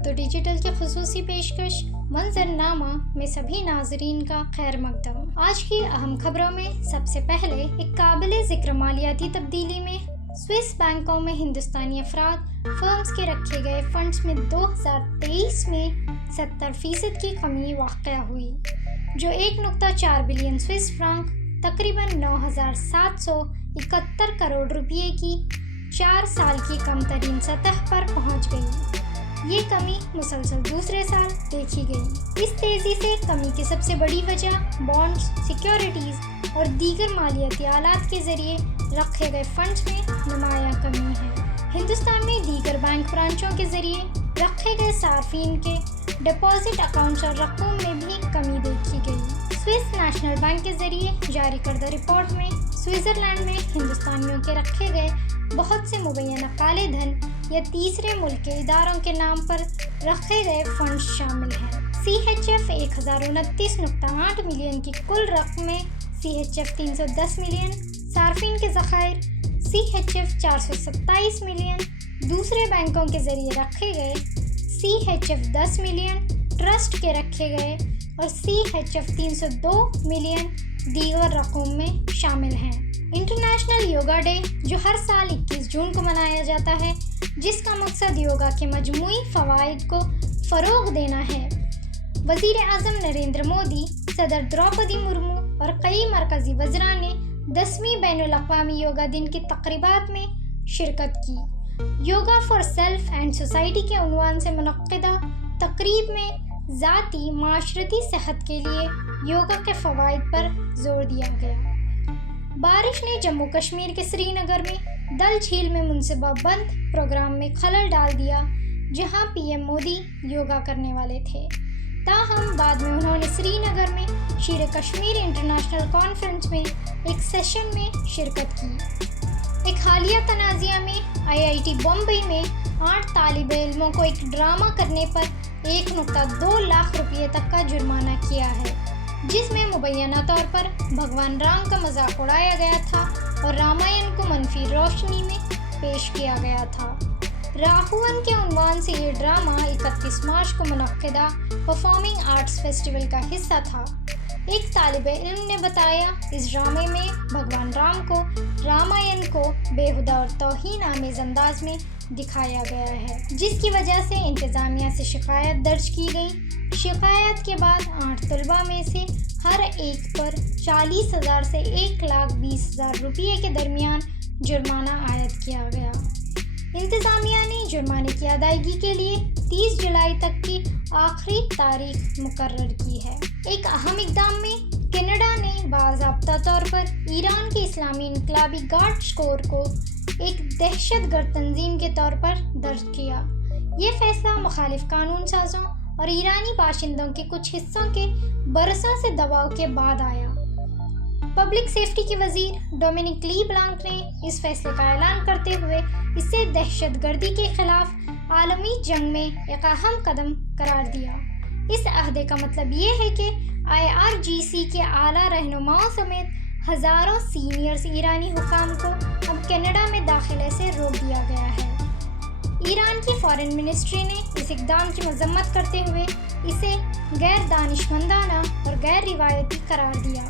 Urdu digital کی خصوصی پیشکش منظرنامہ میں سبھی ناظرین کا خیر مقدم۔ آج کی اہم خبروں میں سب سے پہلے ایک قابل ذکر مالیاتی تبدیلی میں سوئس بینکوں میں ہندوستانی افراد فرمز کے رکھے گئے فنڈز میں 2023 میں 70% کی کمی واقع ہوئی، جو 1.4 بلین سوئس فرانک تقریباً 9,771 کروڑ روپے کی 4 سال کی کم ترین سطح پر پہنچ گئی۔ یہ کمی مسلسل دوسرے سال دیکھی گئی۔ اس تیزی سے کمی کی سب سے بڑی وجہ بانڈز، سیکیورٹیز اور دیگر مالیاتی آلات کے ذریعے رکھے گئے فنڈز میں نمایاں کمی ہے۔ ہندوستان میں دیگر بینک برانچوں کے ذریعے رکھے گئے صارفین کے ڈپازٹ اکاؤنٹس اور رقم میں بھی کمی دیکھی گئی۔ سوئس نیشنل بینک کے ذریعے جاری کردہ رپورٹ میں سوئٹزرلینڈ میں ہندوستانیوں کے رکھے گئے بہت سے مبینہ کالے دھن یا تیسرے ملک کے اداروں کے نام پر رکھے گئے فنڈز شامل ہیں۔ CHF 1029.8 ملین کی کل رقم میں CHF 310 ملین صارفین کے ذخائر، CHF 427 ملین دوسرے بینکوں کے ذریعے رکھے گئے، CHF 10 ملین ٹرسٹ کے رکھے گئے اور CHF 302 ملین دیگر رقم میں شامل ہیں۔ انٹرنیشنل یوگا ڈے، جو ہر سال 21 جون کو منایا جاتا ہے، جس کا مقصد یوگا کے مجموعی فوائد کو فروغ دینا ہے، وزیر اعظم نریندر مودی، صدر دروپدی مرمو اور کئی مرکزی وزراء نے 10ویں بین الاقوامی یوگا دن کی تقریبات میں شرکت کی۔ Yoga for self and society کے عنوان سے منعقدہ تقریب میں ذاتی معاشرتی صحت کے لیے یوگا کے فوائد پر زور دیا گیا۔ بارش نے جموں کشمیر کے سری نگر میں ڈل جھیل میں منصوبہ بند پروگرام میں خلل ڈال دیا، جہاں PM مودی یوگا کرنے والے تھے۔ تاہم بعد میں انہوں نے سری نگر میں شیر کشمیر انٹرنیشنل کانفرنس میں ایک سیشن میں شرکت کی۔ ایک حالیہ تنازعہ میں IIT بمبئی میں 8 طالب علموں کو ایک ڈرامہ کرنے پر 1.2 لاکھ روپے تک کا جرمانہ کیا ہے، جس میں مبینہ طور پر بھگوان رام کا مذاق اڑایا گیا تھا اور رامائن کو منفی روشنی میں پیش کیا گیا تھا۔ راہون کے عنوان سے یہ ڈرامہ 31 مارچ کو منعقدہ پرفارمنگ آرٹس فیسٹیول کا حصہ تھا۔ ایک طالب علم نے بتایا، اس ڈرامے میں بھگوان رام کو رامائن کو بےہودہ اور توہین آمیز انداز میں دکھایا گیا ہے، جس کی وجہ سے انتظامیہ سے شکایت درج کی گئی۔ شکایت کے بعد 8 طلباء میں سے ہر ایک پر 40,000 سے 1,20,000 روپے کے درمیان جرمانہ عائد کیا گیا۔ انتظامیہ نے جرمانے کی ادائیگی کے لیے 30 جولائی تک کی آخری تاریخ مقرر کی ہے۔ ایک اہم اقدام میں کینیڈا نے باضابطہ طور پر ایران کے اسلامی انقلابی گارڈز کور کو ایک دہشت گرد تنظیم کے طور پر درج کیا۔ یہ فیصلہ مخالف قانون سازوں اور ایرانی باشندوں کے کچھ حصوں کے برسوں سے دباؤ کے بعد آیا۔ پبلک سیفٹی کے وزیر ڈومینک لی بلانک نے اس فیصلے کا اعلان کرتے ہوئے اسے دہشت گردی کے خلاف عالمی جنگ میں ایک اہم قدم قرار دیا۔ اس عہدے کا مطلب یہ ہے کہ IRGC کے اعلیٰ رہنماؤں سمیت ہزاروں سینئرز ایرانی حکام کو اب کینیڈا میں داخلے سے روک دیا گیا ہے۔ ایران کی فارن منسٹری نے اس اقدام کی مذمت کرتے ہوئے اسے غیر دانشمندانہ اور غیر روایتی قرار دیا۔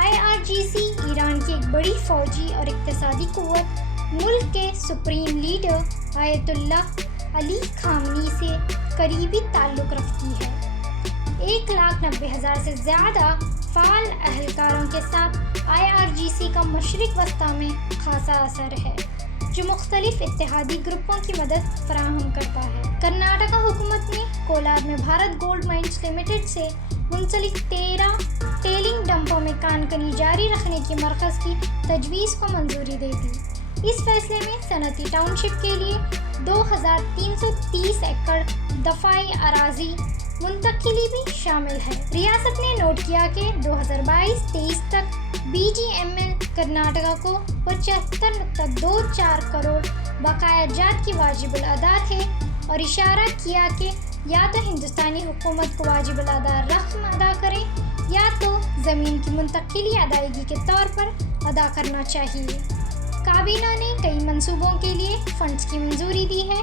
IRGC ایران کی ایک بڑی فوجی اور اقتصادی قوت، ملک کے سپریم لیڈر آیت اللہ علی خامنی سے قریبی تعلق رکھتی ہے۔ 1,90,000 سے زیادہ فعال اہلکاروں کے ساتھ IRGC کا مشرق وسطیٰ میں خاصا اثر ہے، جو مختلف اتحادی گروپوں کی مدد فراہم کرتا ہے۔ کرناٹکا حکومت نے کولار میں بھارت گولڈ مائنز لمیٹڈ سے منسلک 13 ٹیلنگ ڈمپوں میں کان کنی جاری رکھنے کی مرکز کی تجویز کو منظوری دے دی۔ اس فیصلے میں صنعتی ٹاؤن شپ کے لیے 2,330 ایکڑ دفاعی اراضی منتقلی بھی شامل ہے۔ ریاست نے نوٹ کیا کہ 2022-23 تک BGML کرناٹکا کو 75.24 کروڑ بقایا جات کی واجب الادا تھے، اور اشارہ کیا کہ یا تو ہندوستانی حکومت کو واجب الادا رقم ادا کرے یا تو زمین کی منتقلی ادائیگی کے طور پر ادا کرنا چاہیے۔ کابینہ نے کئی منصوبوں کے لیے فنڈز کی منظوری دی ہے۔